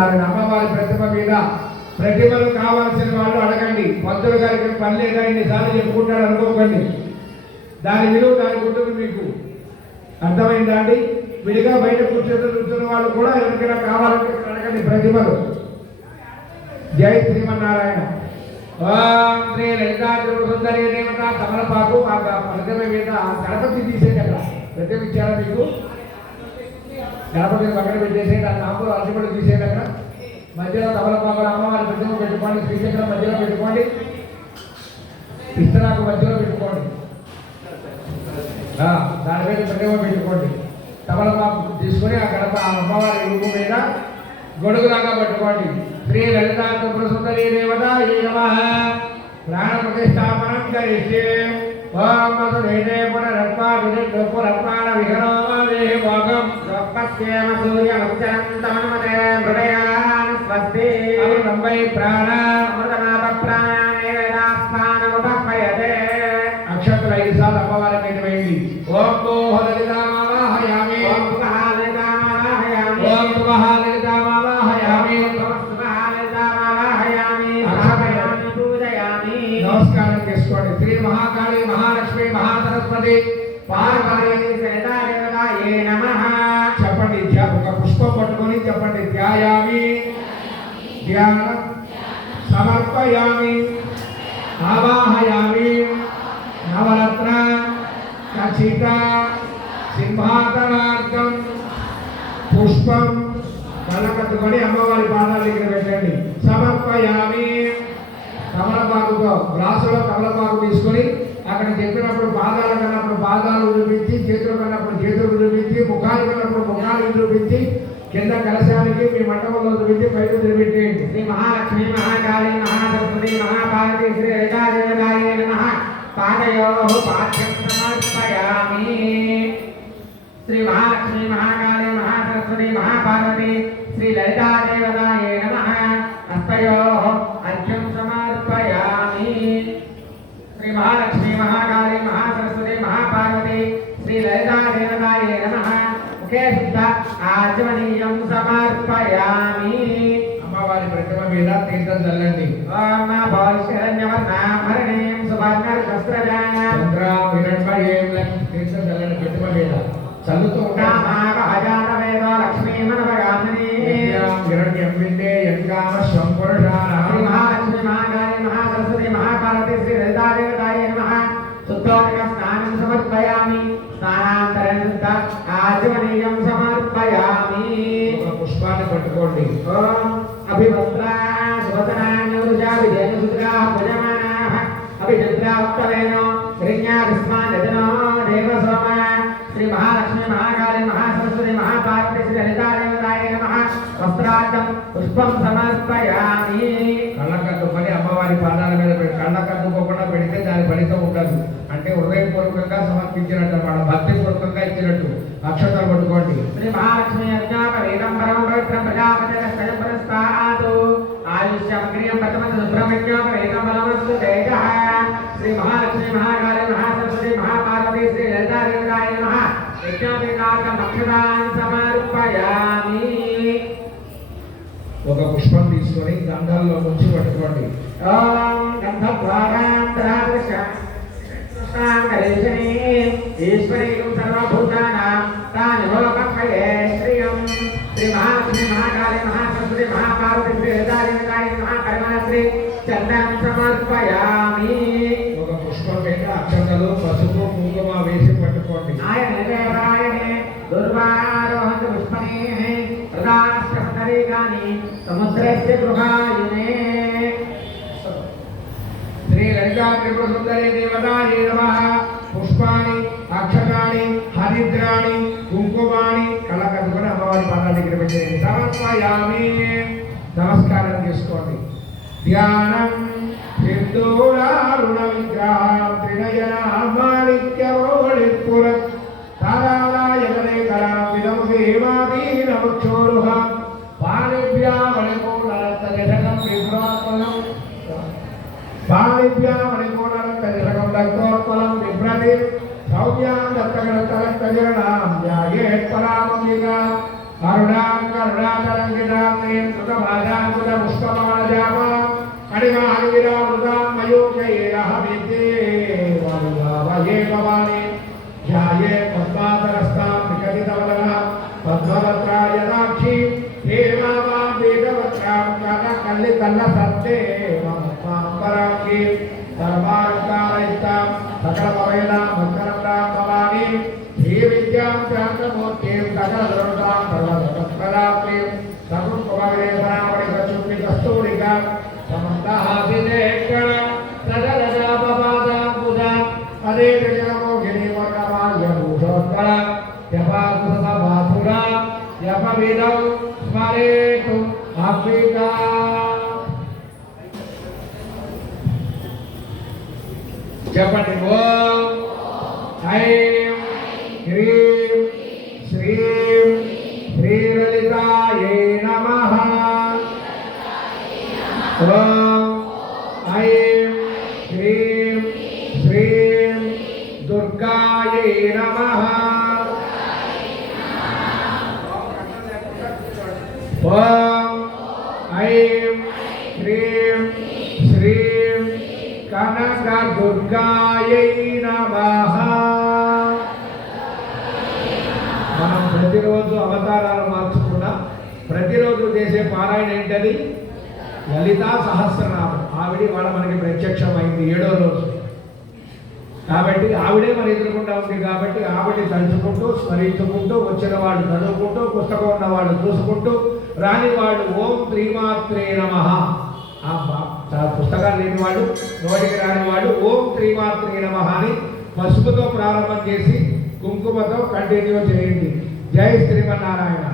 అమ్మవారి ప్రతిమ మీద ప్రతిమలు కావాల్సిన వాళ్ళు అడగండి. పంతులు గారికి పని లేదా ఇన్నిసార్లు చెప్పుకుంటాడు అనుకోకండి. దాని విలువ దానికి ఉంటుంది. మీకు అర్థమైందా అండి? విడిగా బయట కూర్చున్న వాళ్ళు కూడా ఎవరికైనా కావాలంటే అడగండి ప్రతిమలు. జై శ్రీమన్నారాయణ. ఓం శ్రీ లలితాసుందరి దేవత తమలపాకు ప్రతిమ మీద గణపతి తీసేట ప్రతిమ ఇచ్చారా మీకు? గణపతిని పక్కన పెట్టేసి దాని ఆకులు అరటిపడి తీసేది అక్కడ మధ్యలో తమలపాకులు అమ్మవారి ప్రతిమ పెట్టుకోండి. శ్రీచక్రం మధ్యలో పెట్టుకోండి. ఇస్తరాకు మధ్యలో పెట్టుకోండి. దాని మీద ప్రతిమ పెట్టుకోండి. తమలపాకు తీసుకొని ఆ గణప అమ్మవారి రూపు మీద గొడుగులాగా పట్టుకోండి. శ్రీ లలితా సుందరీ దేవత ప్రాణ ప్రతిష్టాపనం కరిష్యే. ఓం వసుదేవే పునరత్పాణ విహరోదే భోగం స్వస్యేమ సూర్యముచ్చంతమనుమతే హృదయాన్ స్వస్తి అమృతంబై ప్రాణ అమృతమాప ప్రాణానే వేదాస్మానముపయతే. అక్షత్ర 5 సార్లు అమ్మవారి మీద వేయండి. ఓం లలితామావాహయామి. ఓం లలితామావాహయామి. ఓం లలితామావాహయామి. నమస్కారం చేసుకోండి. శ్రీ మహాకాళి మహాలక్ష్మి మహాసరస్వతి పార్వతీ సహితాదేవతాయే నమః చెప్పండి. ఒక పుష్పం పట్టుకొని చెప్పండి. ధ్యాయామి ధ్యానం సమర్పయామి ఆవాహయామి నవరత్న ఖచ్చిత సింహాసనార్థం పుష్పం కళ్ళకట్టుకొని అమ్మవారి పాదాల దగ్గర పెట్టండి. సమర్పయామి. తమలపాకుతో గ్లాసులో తమలపాకు తీసుకొని అక్కడ చెప్పినప్పుడు పాదాలు కన్నప్పుడు పాదాలు చూపించి, చేతులు కన్నప్పుడు చేతులు చూపించి, ముఖాలు కన్నప్పుడు ముఖాలు చూపించి, కింద కలశానికి మీ మండపంలో చూపించి పైకి చూపించేయండి. శ్రీ మహాలక్ష్మి మహాకాళి మహాసరస్వతి మహాపార్వతీ శ్రీ లలితాదేవతాయే నమః. పాదయోః పాద్యం సమర్పయామి. శ్రీ మహాలక్ష్మి మహాకాళి మహాసరస్వతి మహాపార్వతీ శ్రీ లలితాదేవతాయే నమః. హస్తయోః అర్ఘ్యం సమర్పయామి. శ్రీ మహాలక్ష్మి మహాకాళి మహాసరస్వతి మహాపార్వతీ శ్రీ లలితాదేవతాయే నమః. ముఖే శుద్ధ ఆచమనీయం సమర్పయామి. అమ్మవారి ప్రతిమ మీద తీర్థం చల్లండి. ఓం భవిష్యన్యవర్ణాభరణీయం సువర్ణవస్త్రజాన చంద్రాం హిరణ్మయీం తీర్థం చల్లండి. ప్రతిమ మీద చల్లుతూ ఉంటామాగజాతవేదో లక్ష్మీ మనవగామిని హిరణ్యం విందే యంగామ సంపురుషాన. శ్రీ మహాలక్ష్మి మహాకాళి మహాసరస్వతి మహాపార్వతీ శ్రీ లలితాదేవతాయే నమః. శుద్ధోదక స్నానం సమర్పయామి. స్నానాంతరం శుద్ధ ఆచమనీయం సమర్పయామి. ఒక పుష్పాన్ని పట్టుకోండి. ఓం అభివస్త్ర సువసనాన్యూరుజా విజయన సుద్రా భుజమానాః అభిచంద్రా ఉత్తరేణో హిరణ్యా విస్మాన్ యజనో దేవసోమ. శ్రీ మహాలక్ష్మి మహాకాళి మహాసరస్వతి మహాపార్వతీ శ్రీ లలితాదేవతాయే నమః. వస్త్రార్థం పుష్పం సమర్పయామి. కళ్ళకద్దుకొని అమ్మవారి పాదాల మీద కళ్ళకద్దుకోకుండా పెడితే దాని ఫలితం ఉండదు. అంటే హృదయపూర్వకంగా సమర్పించినట్టు అన్నమాట, భక్తిపూర్వకంగా ఇచ్చినట్టు. అక్షతలు పట్టుకోండి. శ్రీ మహాలక్ష్మి అజ్ఞాపవేదం పరమం పవిత్రం ప్రజాపతి స్వయం పురస్తాదు ఆయుష్యమగ్రియం ప్రథమం సుబ్రహ్మణ్యోపవేదం బలమస్తు తేజః. శ్రీ మహాలక్ష్మి మహాకాళి మహాసరస్వతి మహాపార్వతీ శ్రీ లలితాదేవతాయే నమః. యజ్ఞోపేతార్థం అక్షతాన్ సమర్పయామి. ఒక పుష్పం తీసుకొని గంధాల్లో ముంచి పట్టుకోండి. ఓం ఈశ్వరీయం సర్వభూతానాం తానిహోపక్షయే శ్రియం. శ్రీ మహాలక్ష్మి మహాకాళి మహాసరస్వతి మహాపార్వతీ శ్రీ లలితాదేవతాయే నమః. కర్మశ్రీ చందనం సమర్పయామి. ఒక పుష్పం మీద అక్షతలు పసుపు కుంకుమ వేసి పట్టుకోండి. ఆయన దేవాయనే దుర్వారోహంత పుష్పనే ప్రదాశ్రమతరేగాని సముద్రస్య గృహాయునే. శ్రీ లలితా త్రిపుర సుందరీ దేవతాయే నమః. పుష్పాని అక్షతాని హరిద్రాని కుంకుమాని కళ్ళకద్దుకొని అమ్మవారి పాదాల దగ్గర పెట్టేయండి. సమర్పయామి. నమస్కారం చేసుకోండి. ధ్యానం సింధూరారుణ విగ్రహం త్రినయనామాణిక్యమౌళిపుర తారాలయనరేకరం విదం హేమాదీనముక్షోరుహ పాణిభ్యామణికోణరత్నజటకం విభ్రాత్మలం పాణిభ్యామణికోణరత్నజటకం దత్తోత్పలం బిభ్రతి సౌమ్యాం దత్తగణతరత్తజరణాం ధ్యాయేత్పరామంగిగా అరుణాంగ కరుణాకరంకితాం కృతమాజాంకుతపుష్పమాలజామ మణిమానువిరామృతామయోగైరహమితే వరుణావయే భవాని ధ్యాయే పద్మాతరస్తాం వికసితవదన పద్మవత్రాయదాక్షి హేమావాం వేదవత్రాం కల్లితల్ల సత్తే మమపాంబరాంగి ధర్మాంకారయిస్తాం సకలపవైనాం భక్తరంగాం భవాని శ్రీ విద్యాం శాంతమూర్తిం సకల దుర్గాం సర్వసత్పరాత్రిం సకుటుంబవేదనామణి ప్రచుంబి కస్తూరికాం సమస్తహాసినేక్షణ సదరజాపపాదాం బుధాం అదే జగమోగిని వర్ణమాల్యభూషోత్తర యపాకుసమాధురా యపవిదౌ స్మరేతు అద్వితా. చెప్పండి. ఓం ఐం హ్రీం శ్రీం శ్రీలలితాయై నమః. ఓం ఐం హ్రీం శ్రీం దుర్గాయై నమః. ఓం ఐం హ్రీం శ్రీం కనక దుర్గాయై నమః. మనం ప్రతిరోజు అవతారాలు మార్చుకున్నాం. ప్రతిరోజు చేసే పారాయణ ఏంటది? లలితా సహస్రనామం. ఆవిడ వాళ్ళ మనకి ప్రత్యక్షమైంది 7వ రోజు కాబట్టి ఆవిడే మన ఎదురుకుండా ఉంది కాబట్టి ఆవిడని తలుచుకుంటూ స్మరించుకుంటూ వచ్చిన వాళ్ళు చదువుకుంటూ పుస్తకం ఉన్నవాళ్ళు చూసుకుంటూ రాని వాళ్ళు ఓం శ్రీమాత్రే నమః. పుస్తకాలు లేని వాళ్ళు నోటికి రాని వాళ్ళు ఓం శ్రీమాత్రే నమః అని పసుపుతో ప్రారంభం చేసి కుంకుమతో కంటిన్యూ చేయండి. జై శ్రీమన్నారాయణ.